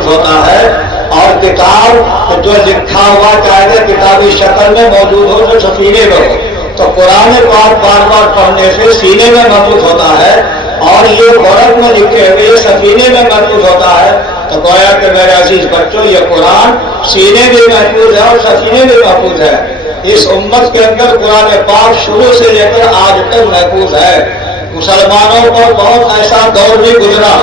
محفوظ ہوتا ہے، اور کتاب جو لکھا ہوا چاہے کتابی شکل میں موجود ہو جو سفینے میں ہو، تو قرآن پاک بار بار پڑھنے سے سینے میں محفوظ ہوتا ہے، اور یہ ورق میں لکھے ہوئے سفینے میں محفوظ ہوتا ہے۔ تو گویا کہ میرے عزیز بچوں، یہ قرآن سینے میں محفوظ ہے اور سفینے میں محفوظ ہے۔ اس امت کے اندر قرآن پاک شروع سے لے کر آج تک محفوظ ہے۔ مسلمانوں پر بہت ایسا دور بھی گزرا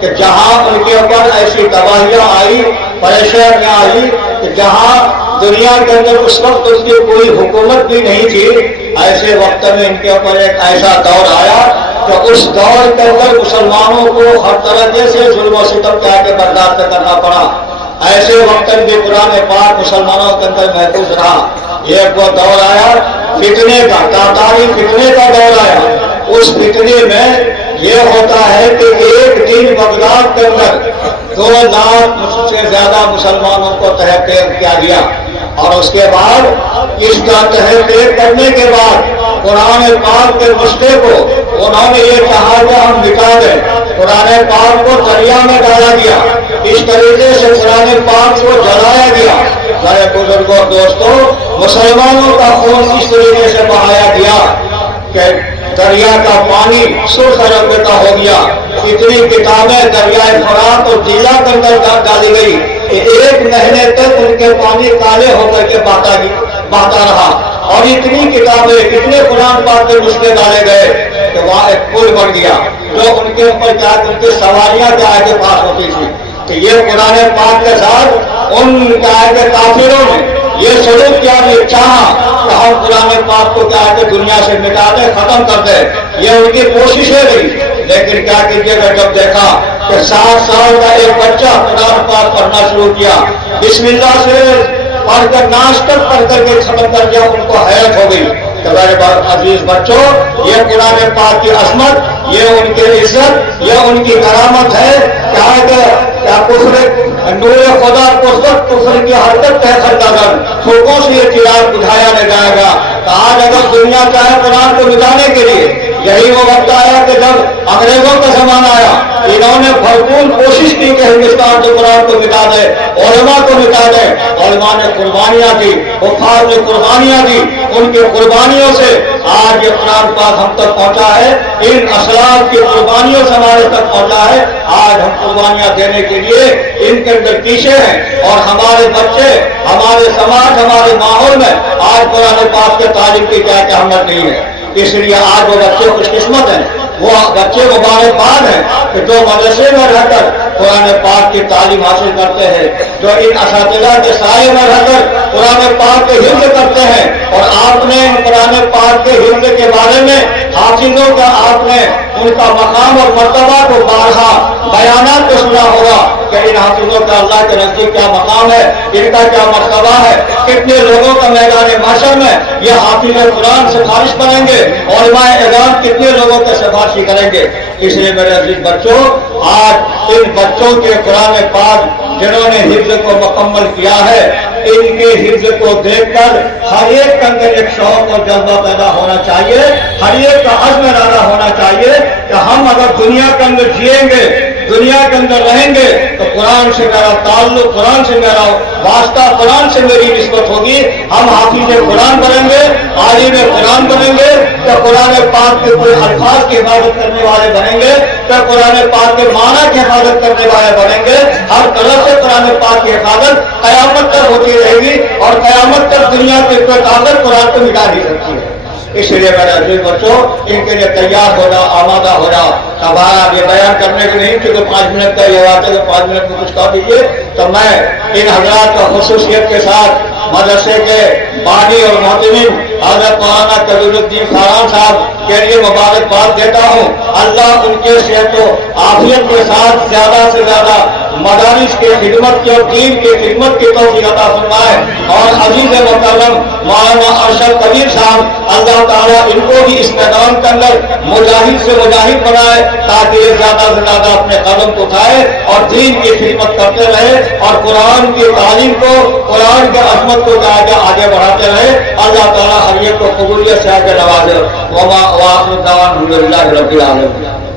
کہ جہاں ان کے اوپر ایسی تباہیاں آئی، پریشانیاں آئی، کہ جہاں دنیا کے اندر اس وقت اس کی کوئی حکومت بھی نہیں تھی، ایسے وقت میں ان کے اوپر ایک ایسا دور آیا کہ اس دور کے اندر مسلمانوں کو ہر طرح سے ظلم و ستم کے برداشت کرنا پڑا۔ ایسے وقت بھی قرآن پاک مسلمانوں کے اندر محفوظ رہا۔ ایک وہ دور آیا فتنے کا، تاتاری فتنے کا دور آیا۔ اس فتنے میں یہ ہوتا ہے کہ ایک دن بغداد کے اندر 2 لاکھ سے زیادہ مسلمانوں کو تحقیق کیا گیا، اور اس کے بعد اس کا تحقیق کرنے کے بعد قرآن پاک کے مسئلے کو انہوں نے یہ کہا کہ ہم مٹا دیں، قرآن پاک کو دریا میں ڈالا گیا، اس طریقے سے قرآن پاک کو جلایا گیا۔ میرے بزرگوں دوستوں، مسلمانوں کا خون اس طریقے سے بہایا گیا کہ دریا کا پانی سرخ رنگ کا ہو گیا۔ اتنی کتابیں دریائے فرات اور ڈیلا کے اندر ڈالی گئی کہ 1 مہینے تک ان کے پانی کالے ہو کر کے بہتا رہا، اور اتنی کتابیں، اتنے قرآن پاک کے نسخے ڈالے گئے کہ وہاں ایک پل بن گیا جو ان کے اوپر کیا ان کی سواریاں کیا کے پاس ہوتی تھی۔ کہ یہ قرآن پاک کے ساتھ ان کے کافروں نے یہ سلوک کیا، یہ چاہا کہ ہم قرآن پاک کو کیا کہ دنیا سے مٹا دیں، ختم کر دیں، یہ ان کی کوششیں رہی۔ لیکن کیا کیجیے گا، جب دیکھا کہ 7 سال کا ایک بچہ قرآن پاک پڑھنا شروع کیا، بسم اللہ سے پڑھ کر ناش تک پڑھ کر کے ختم کر دیا، ان کو حیرت ہو گئی کہ میرے عزیز بچوں، یہ قرآن پاک کی عظمت، یہ ان کی عزت، یہ ان کی کرامت ہے۔ کیا کفر نور خدا کفر کی حرکت ہے خرداگر، پھوکوں سے یہ چراغ بجھایا نہیں جائے گا۔ تو آج اگر دنیا چاہے قرآن کو مٹانے کے لیے، یہی وہ وقت آیا کہ جب انگریزوں کا زمانہ آیا، انہوں نے بھرپور کوشش کی کہ ہندوستان کے قرآن کو مٹا دے، علماء کو مٹا دے۔ علماء نے قربانیاں دی، حفاظ نے قربانیاں دی، ان کی قربانیوں سے آج یہ قرآن پاک ہم تک پہنچا ہے، ان اسلاف کی قربانیوں سے ہمارے تک پہنچا ہے۔ آج ہم قربانیاں دینے کے لیے ان کے اندر پیچھے ہیں، اور ہمارے بچے، ہمارے سماج، ہمارے ماحول میں آج قرآن پاک کے تعلیم کی کیا اہمیت نہیں ہے۔ اس لیے آج وہ بچے خوش قسمت ہیں، وہ بچے مبارکباد ہیں کہ جو مدرسے میں رہ کر قرآن پاک کی تعلیم حاصل کرتے ہیں، جو ان اساتذہ کے سائے میں رہ کر قرآن پاک کے حفظ کرتے ہیں۔ اور آپ نے قرآن پاک کے حفظ کے بارے میں حافظوں کا آپ نے ان کا مقام اور مرتبہ کو بارہا بیانات کو سنا ہوگا کہ ان حافظوں کا اللہ کے نزدیک کیا مقام ہے، ان کا کیا مرتبہ ہے، کتنے لوگوں کا میدان محشر میں یہ حافظ قرآن سفارش کریں گے، علماء اعلان کتنے لوگوں کے سفارشی کریں گے۔ اس لیے میرے عزیز بچوں، آج ان بچوں کے قرآن پاک جنہوں نے حفظ کو مکمل کیا ہے، ان کے حفظ کو دیکھ کر ہر ایک کے اندر ایک شوق اور جذبہ پیدا ہونا چاہیے، ہر ایک کا عزم ارادہ ہونا چاہیے کہ ہم اگر دنیا کے اندر جیئیں گے، دنیا کے اندر رہیں گے، تو قرآن سے میرا تعلق، قرآن سے میرا واسطہ، قرآن سے میری نسبت ہوگی۔ ہم حافظ قرآن بنیں گے، عالم قرآن بنیں گے، تو قرآن پاک کے کوئی الفاظ کی حفاظت کرنے والے بنیں گے، تو قرآن پاک کے معنی کی حفاظت کرنے والے بنیں گے۔ ہر طرف سے قرآن پاک کی حفاظت قیامت تک ہوتی رہے گی، اور قیامت تک دنیا کی کوئی طاقت قرآن کو مٹا نہیں سکتی ہے۔ اس لیے میرے عزیز بچوں، ان کے لیے تیار ہو جاؤ، آمادہ ہو جاؤ۔ اب آپ یہ بیان کرنے کے نہیں کیونکہ 5 منٹ کا یہ بات ہے کہ 5 منٹ میں کچھ کہہ دیجیے، تو میں ان حضرات کا خصوصیت کے ساتھ مدرسے کے بانی اور محتمین حضرت مولانا کبیر الدین خاران صاحب کے لیے مبارکباد دیتا ہوں۔ اللہ ان کے صحت و عافیت کے ساتھ زیادہ سے زیادہ مدارس کی خدمت کی اور دین کی خدمت کی توفیق عطا فرمائے، اور عزیز محترم مولانا ارشد کبیر صاحب اللہ تعالیٰ ان کو بھی اس میدان کے اندر مجاہد سے مجاہد بنائے، تاکہ یہ زیادہ سے زیادہ اپنے قدم اٹھائے اور دین کی خدمت کرتے رہے، اور قرآن کی تعلیم کو، قرآن کی عظمت کو آگے بڑھاتے رہے۔ اللہ تعالیٰ ہر ایک کو قبولیت سے آگے نوازے۔ وآخر دعوانا الحمدللہ رب العالمین۔